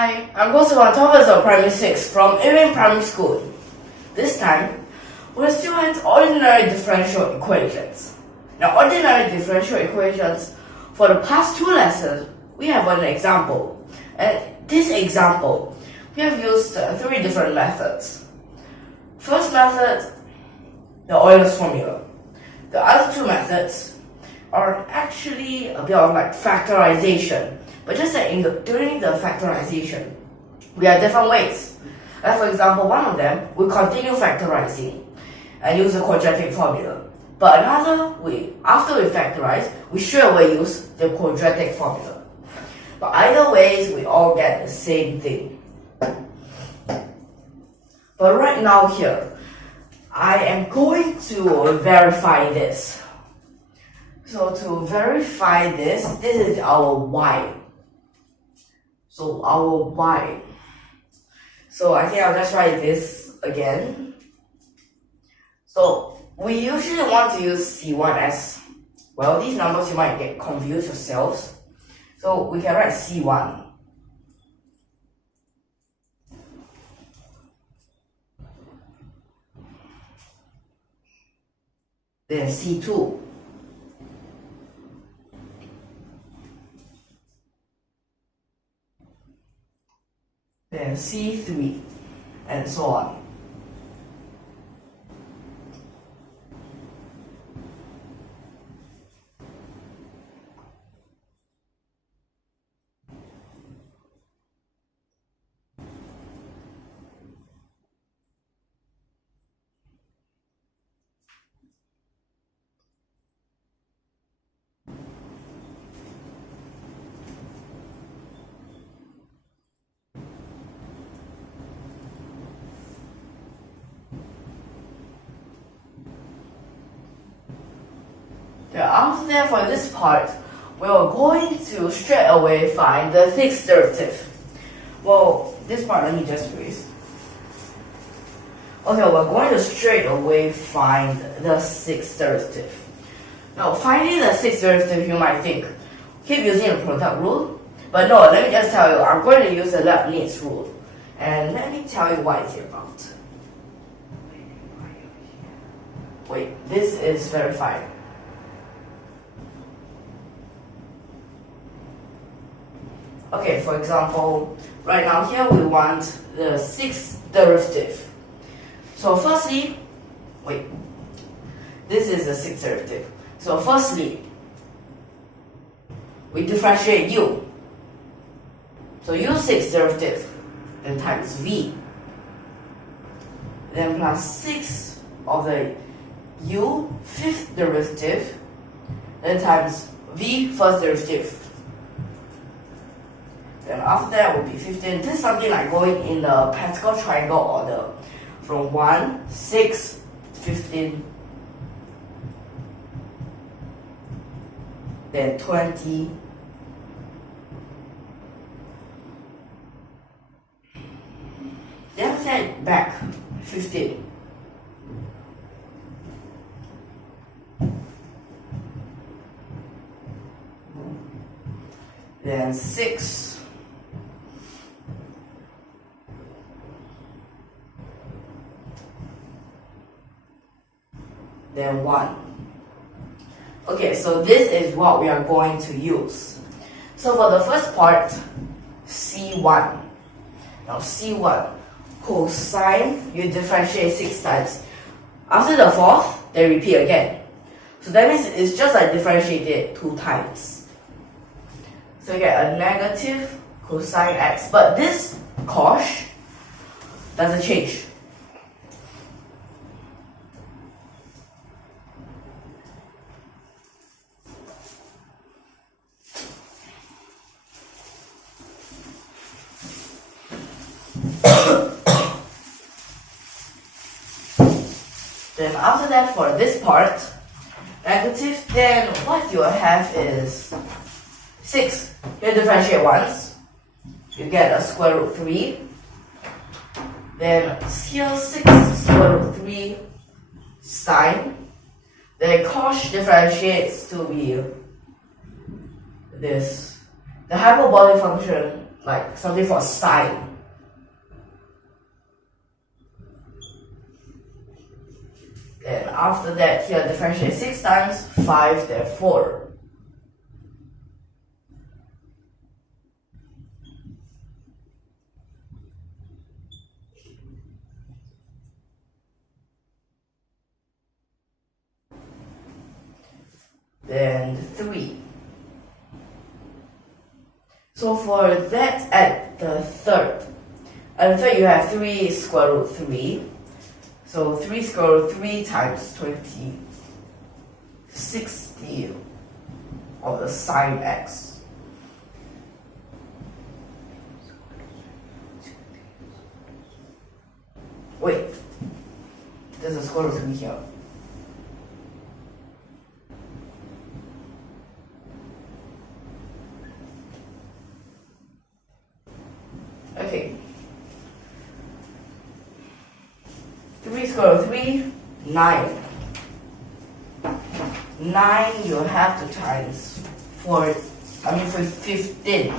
Hi, I'm YUMIN Primary 6 from YUMIN Primary School. This time, we're still at ordinary differential equations. Now, ordinary differential equations, for the past two lessons, we have an example. And this example, we have used three different methods. First method, the Euler's formula. The other two methods are actually a bit of like factorization. But just that during the factorization, we have different ways. Like for example, one of them, we continue factorizing and use the quadratic formula. But another, after we factorize, we straight away use the quadratic formula. But either ways, we all get the same thing. But right now here, I am going to verify this. So to verify this is our y. So our y. So I think I'll just write this again. So we usually want to use C1 as, well, these numbers you might get confused yourselves. So we can write C1. Then C2. Then C3, and so on. After that, for this part, we're going to straight away find the fixed derivative. Well, this part, let me just erase. Okay, we're going to straight away find the sixth derivative. Now, finding the sixth derivative, you might think, keep using the product rule. But no, let me just tell you, I'm going to use the Leibniz rule. And let me tell you what it's about. Wait, this is verified. Okay, for example, right now here we want the sixth derivative. So firstly, this is the sixth derivative. So firstly, we differentiate u. So u sixth derivative, then times v. Then plus 6 of the u fifth derivative, then times v first derivative. Then after that will be 15. This is something like going in the Pascal triangle order from 1, 6, 15, then 20, then after that back 15. Then 6. Then 1. Okay, so this is what we are going to use. So for the first part, C1. Now C1, cosine, you differentiate 6 times. After the fourth, they repeat again. So that means it's just like differentiated 2 times. So you get a negative cosine x. But this cos doesn't change. Then after that, for this part, negative, then what you have is 6. You differentiate once, you get a square root 3. Then here 6 square root 3 sine. Then cos differentiates to be this. The hyperbolic function like something for sine. Then after that, here differentiate 6 times 5, then 4. Then 3. So for that at the third, you have 3 square root 3. So 3 square root 3 times 20, 60 of the sine x. Wait, there's a square root 3 here. Okay. 3 square root 3, 9. 9 you have to times 15.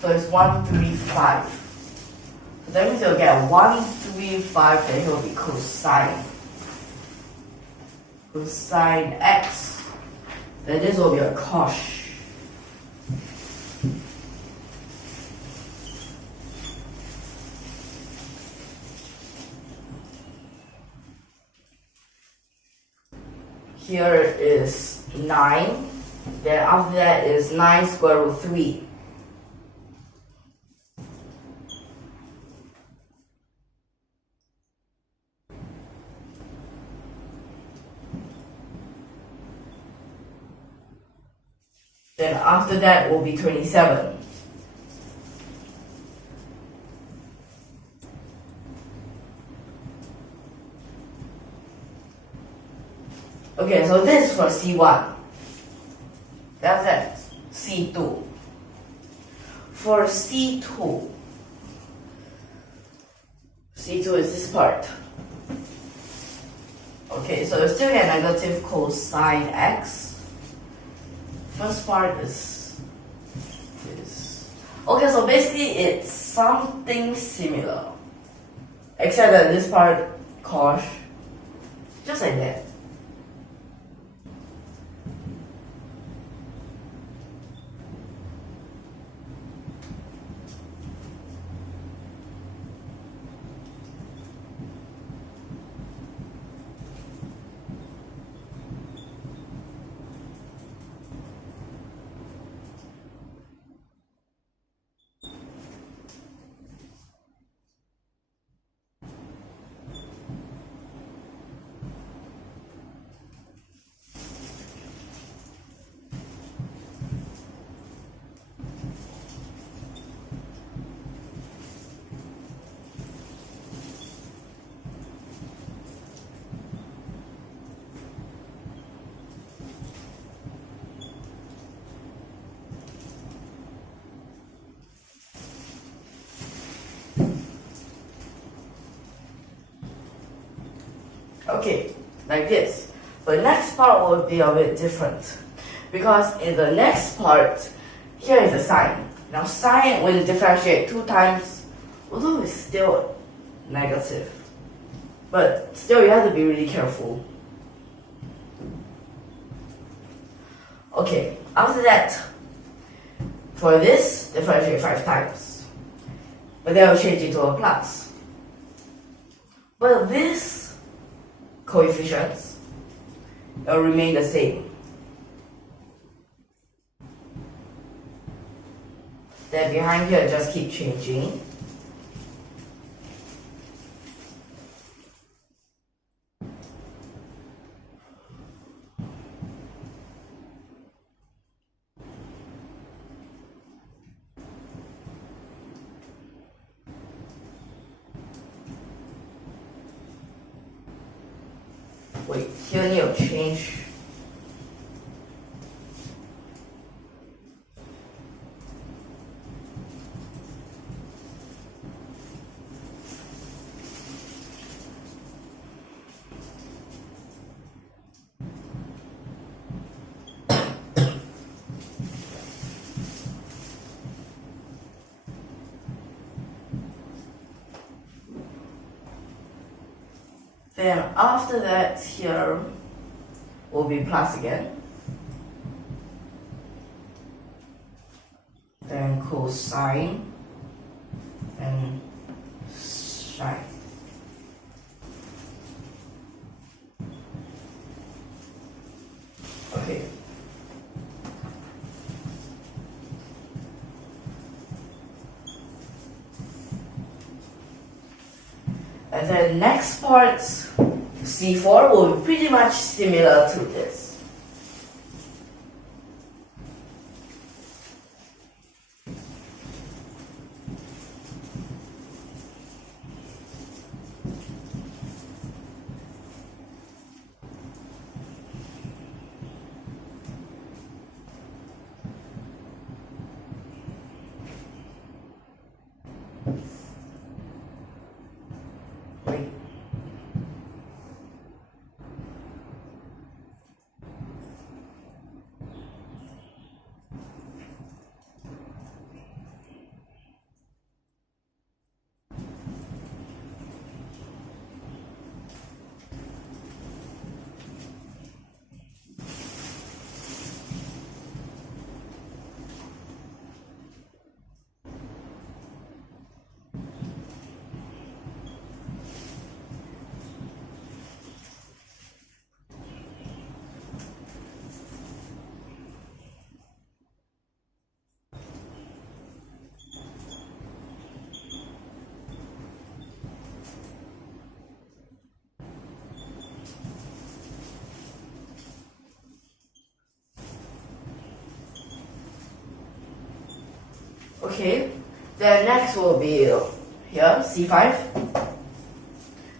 So it's 135. So that means you'll get 135, then it will be cosine. Cosine x. Then this will be a cosh. Here is 9. Then after that is 9 square root 3. Then after that will be 27. Okay, so this is for C1. That's it. C2. For C2 is this part. Okay, so you still get negative cosine x. First part is this. Okay, so basically it's something similar, except that this part cosh, just like that. Okay, like this. The next part will be a bit different, because in the next part, here is the sine. Now sine, when you differentiate 2 times, although it's still negative, but still you have to be really careful. Okay, after that, for this, differentiate 5 times, but then we'll change it to a plus. But this coefficients will remain the same. Then behind here, just keep changing. Wait, here need to change. Then after that, here will be plus again. Then cosine and sine. Okay. And then next part, C4, will be pretty much similar to this. Okay, then next will be here, C5.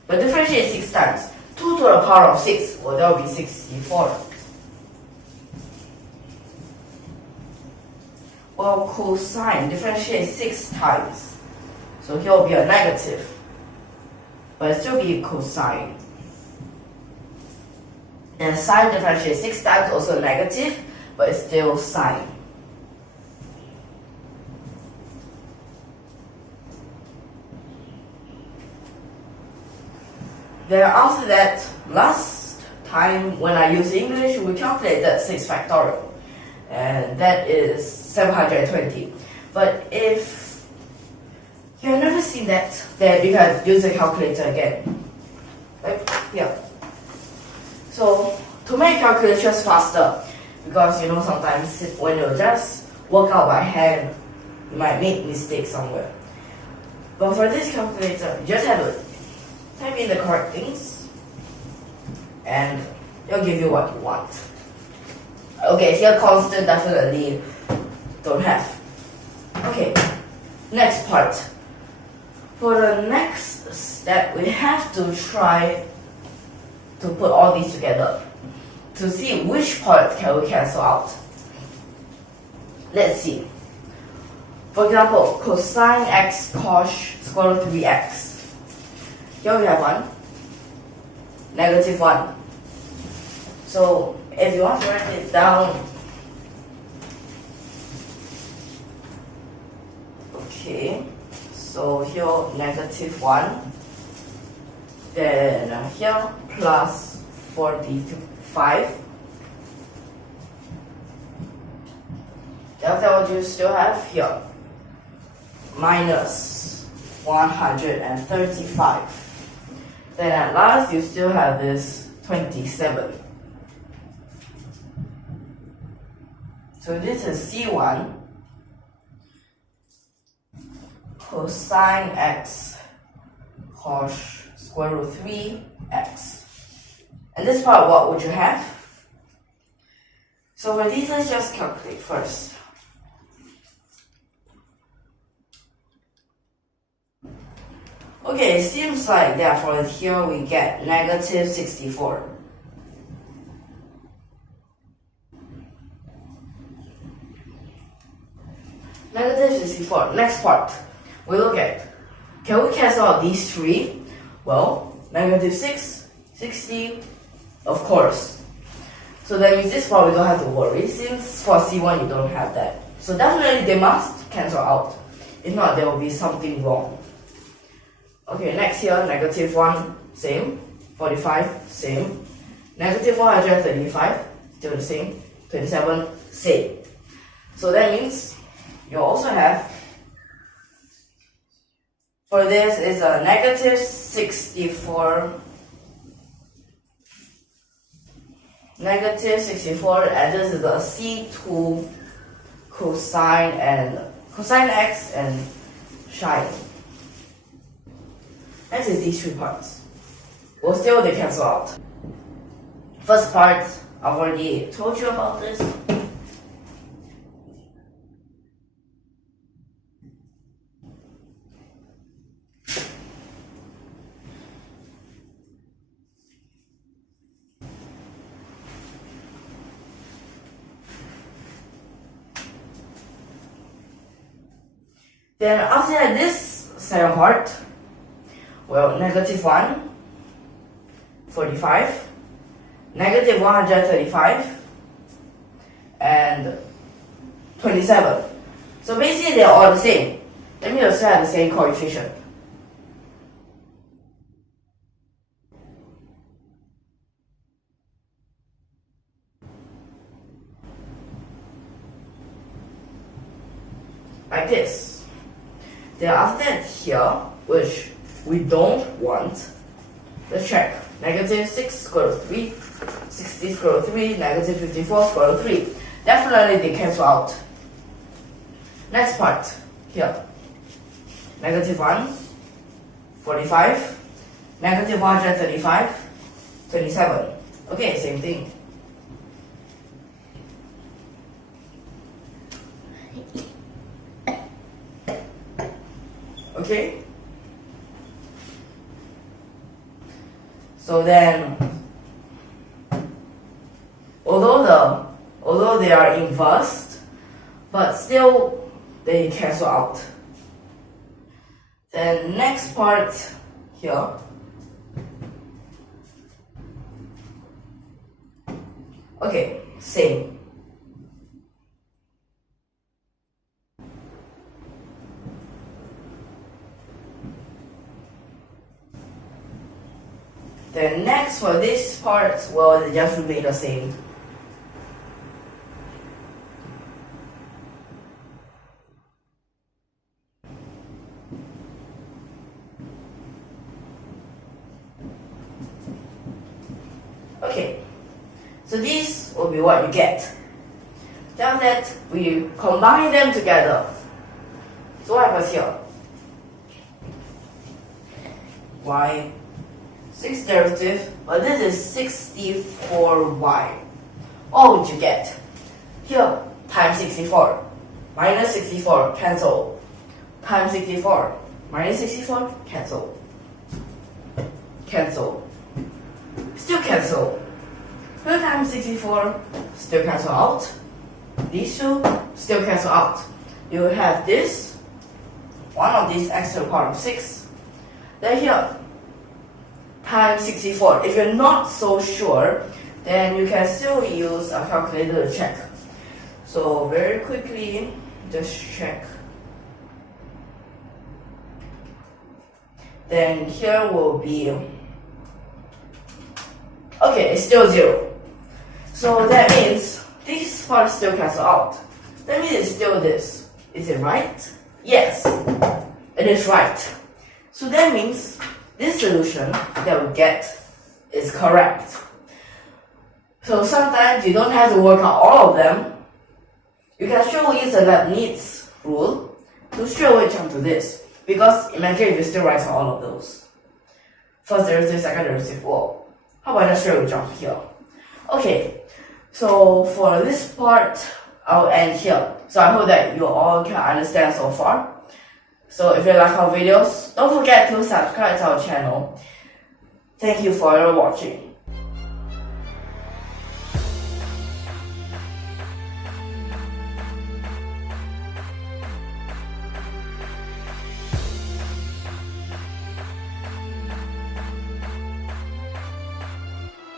But differentiate 6 times. 2 to the power of 6, well, that will be 64. Well, cosine differentiate 6 times. So here will be a negative, but it still be cosine. And sine differentiate 6 times, also negative, but it's still sine. Then after that, last time when I used English, we calculated 6 factorial, and that is 720. But if you have never seen that, then you can use the calculator again. Like here. So to make calculations faster, because you know sometimes when you just work out by hand, you might make mistakes somewhere. But for this calculator, you just have to type in the correct things and it'll give you what you want. Okay, here constant definitely don't have. Okay, next part. For the next step, we have to try to put all these together to see which part can we cancel out. Let's see. For example, cosine x cos square root 3x. Here we have 1, negative 1. So if you want to write it down, okay, so here negative 1, then here plus 45. After what you still have here, minus 135. Then at last you still have this 27. So this is C1 cosine x cos square root 3x. And this part, what would you have? So for these, let's just calculate first. Okay, it seems like therefore here we get negative 64. Negative 64. Next part, we look at, can we cancel out these 3? Well, negative 6, 60, of course. So that means this part we don't have to worry, since for C1 you don't have that. So definitely they must cancel out. If not, there will be something wrong. Okay, next here, negative 1, same. 45, same. Negative 135, still the same. 27, same. So that means you also have, for this is a negative 64, and this is a C2 cosine x and sine. Next is these three parts. Well, still they cancel out. First part, I've already told you about this. Then after that, this second part, well, negative 1, 45, negative 135, and 27. So basically they're all the same. That means you still have the same coefficient. Like this. Then after that here, which we don't want, let's check. Negative 6 square root 3, 60 square root 3, negative 54 square root 3. Definitely they cancel out. Next part, here. Negative 1, 45, negative 135, 27. Okay, same thing. Okay? So then, although they are inversed, but still they cancel out. Then next part here. Okay, same. Then next for this part, well, they just remain the same. Okay, so these will be what you get. Now that we combine them together, so what happens here? Y 6 derivative, but this is 64y. What would you get? Here, times 64, minus 64, cancel. Times 64, minus 64, cancel. Cancel. Still cancel. 2 times 64, still cancel out. These two, still cancel out. You have this, one of these x to the power of 6. Then here, times 64. If you're not so sure, then you can still use a calculator to check. So very quickly, just check. Then here will be, okay, it's still 0. So that means these parts still cancel out. That means it's still this. Is it right? Yes, it is right. So that means this solution that we get is correct. So sometimes you don't have to work out all of them. You can straight away use the Leibniz rule to straight away jump to this. Because imagine if you still write all of those. First derivative, second derivative, well, how about I straight away jump here? Okay, so for this part, I'll end here. So I hope that you all can understand so far. So if you like our videos, don't forget to subscribe to our channel. Thank you for watching.